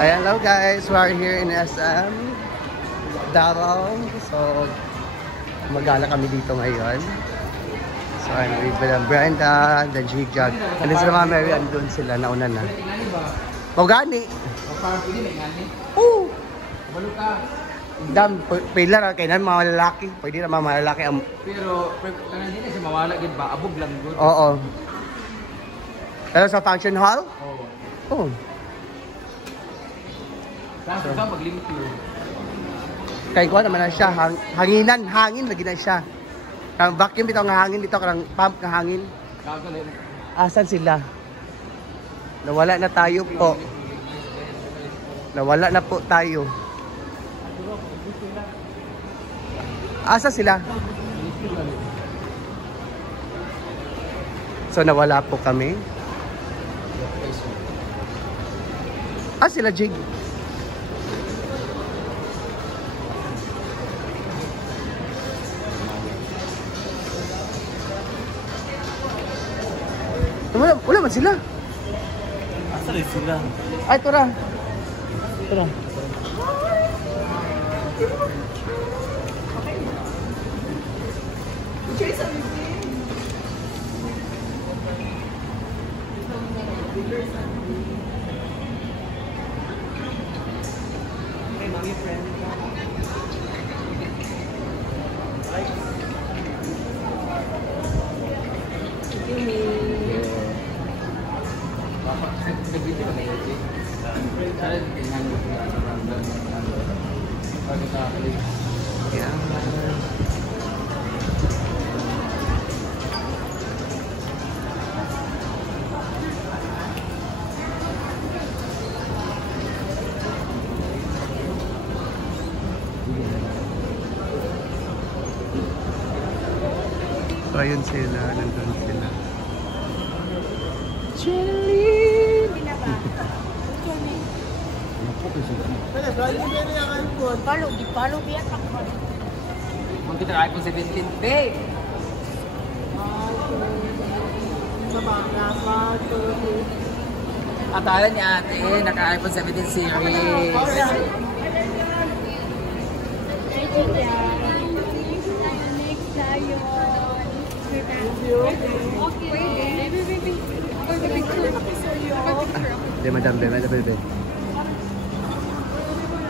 Ayan, hello guys, we are here in SM Davao. So, magala kami dito ngayon. So, I'm with Brenda, the Jigjag. And then sila mga Mary, andun sila, nauna na. O gani! Oo! Dam, pila na kayo na mga lalaki. Pwede na mga lalaki. Pero, hindi na siya mawala gid ba? Abog lang good. Oo. Pero sa function hall? Oo. Saan ka mag-limit yun? Kaya ko naman na siya, hangin lagi na siya. Ang vacuum dito, ang hangin dito, ang pump ng hangin. Asan sila? Nawala na tayo po. Nawala na po tayo. Asa sila? So nawala po kami. Sila Jig. Wala man sila. Asa rin sila? Ay, ito na. Ito na. So ayun sila, nandun sila. Kung kita iPhone 17, babe! Atala niya ate, naka-iPhone 17 series. Be madam, be.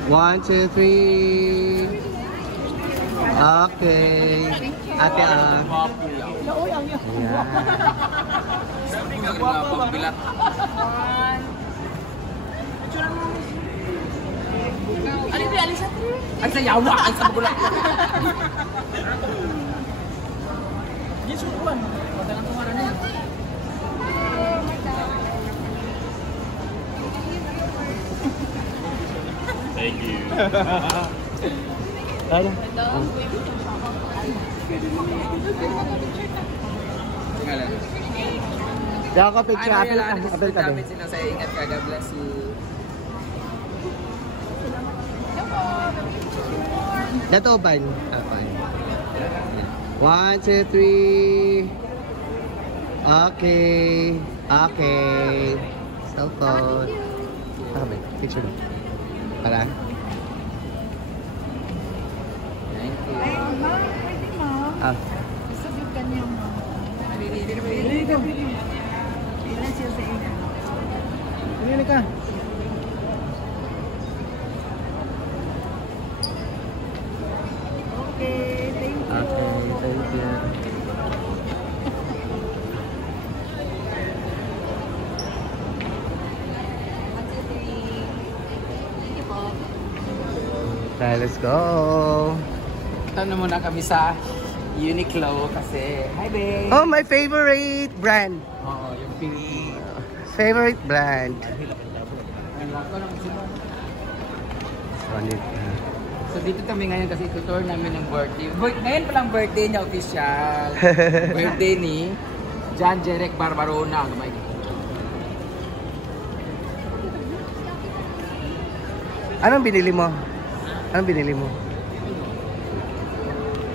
1, 2, 3. Okay. Ate Yeah. Ay, sayawa! Ay, sa magulat! Thank you. Ano? Diyan ako picture. Apel ka din. Sila sa ingat ka. God bless you. Dato ban. Fine. 1, 2, 3. Okay. Okay. Cellphone. Okay, picture. Para. Thank you. Ah. Ini ka. Okay, thank you. Okay, thank you. Okay, let's go. Tanong muna kami sa Uniqlo kasi, hi babe! Oh, my favorite brand. Oo, yung pink. Favorite brand. Ang lako ng sila. Solid. So dito kami ngayon kasi tutor namin ng birthday. Ngayon palang birthday niya official. Birthday ni John Jerek Barbarona. Anong binili mo? Anong binili mo?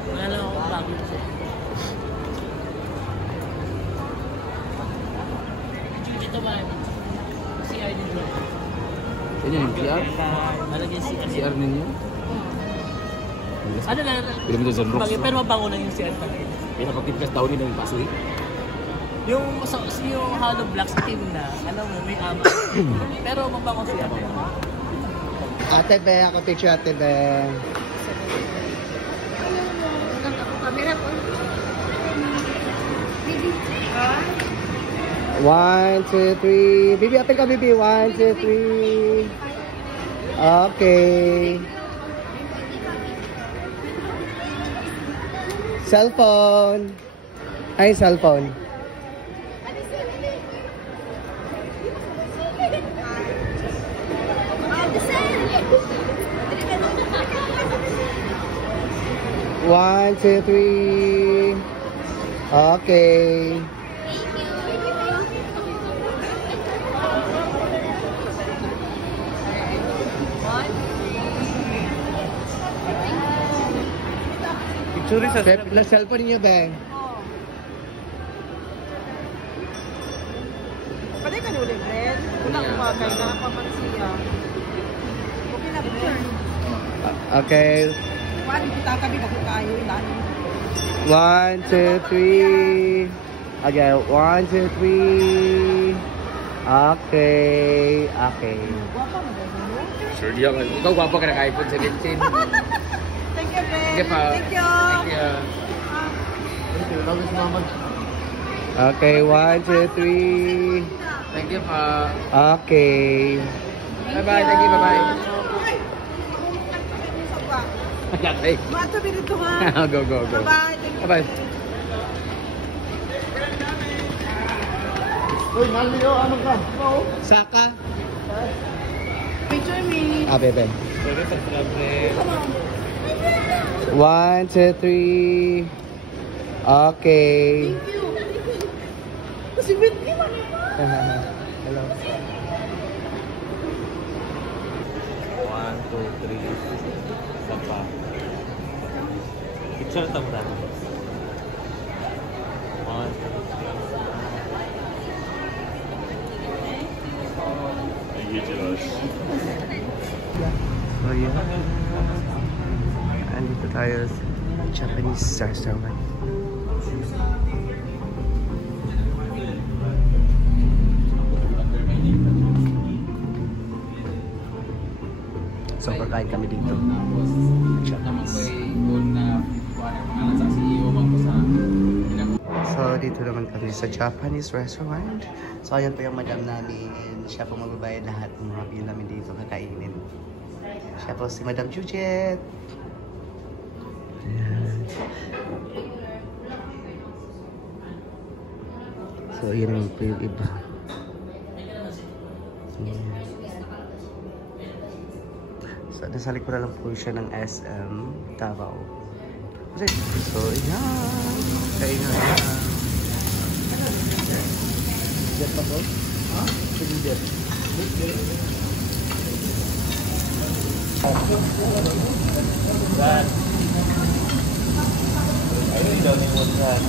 Wala lang ako bago siya. Dito ba? Si ID Drone. Yan yung CR? Nalagyan si CR ninyo? Ano na? Pwede mo ito sa roof. Pero mabango na yung CR talaga. Kaya pagkipas daw nila yung pasoy. Yung hollow blocks team na, alam mo, may ama. Pero mabango siya. Ate Be, ako picture Ate Be. Camera po. 1, 2, 3. Bibi, apel ka, Bibi. 1, 2, 3. Okay. Cellphone. Ay, cellphone. One, two, three. Okay. Picture sa Cellphone niyo, Beng. Pwede ka nuli, Fred? Wala ko ba kayo na pamansiya? Okay na, Fred. Okay. Wala, tatabi kasi tayo ilan. 1, 2, 3. Okay, 1, 2, 3. Okay. Okay. Guwapa mo ba mo? Sure di ako. Ikaw gwapo ka ng iPhone 17. Thank you, Fred. Sige pa. Thank you. Thank you. Thank you. Love you, mama. Okay, 1, 2, 3. Thank you pa. Okay. Bye-bye. Thank you. Bye-bye. Yatay. Matabi dito ha. Go, go, go. Bye-bye. Thank you. Bye-bye. Uy, Nalio, ano ka? Saka. Picture me. Bebe. Sorry sa problem. 1, 2, 3. Okay. Thank you. Kasi Whitney, ano ba? Hello. 1, 2, 3. Sapa. Picture ta mo na. 1, 2, 3. Thank you, Josh. So, yeah. Andito tayo sa Japanese restaurant. So, kakain kami dito. Japanese. So, dito naman kami sa Japanese restaurant. So, ayan po yung madam namin. Siya po magbabayad lahat ng mga bill namin dito kakainin. Siya po si Madam Jujet. Ayan. So, ayan naman po yung iba. Ayan. So, nasa likuran lang po siya ng SM Davao. So, ayan. Kain na yan. Jet pa po? Ha? Sige, jet. Dad. I really don't know what's that.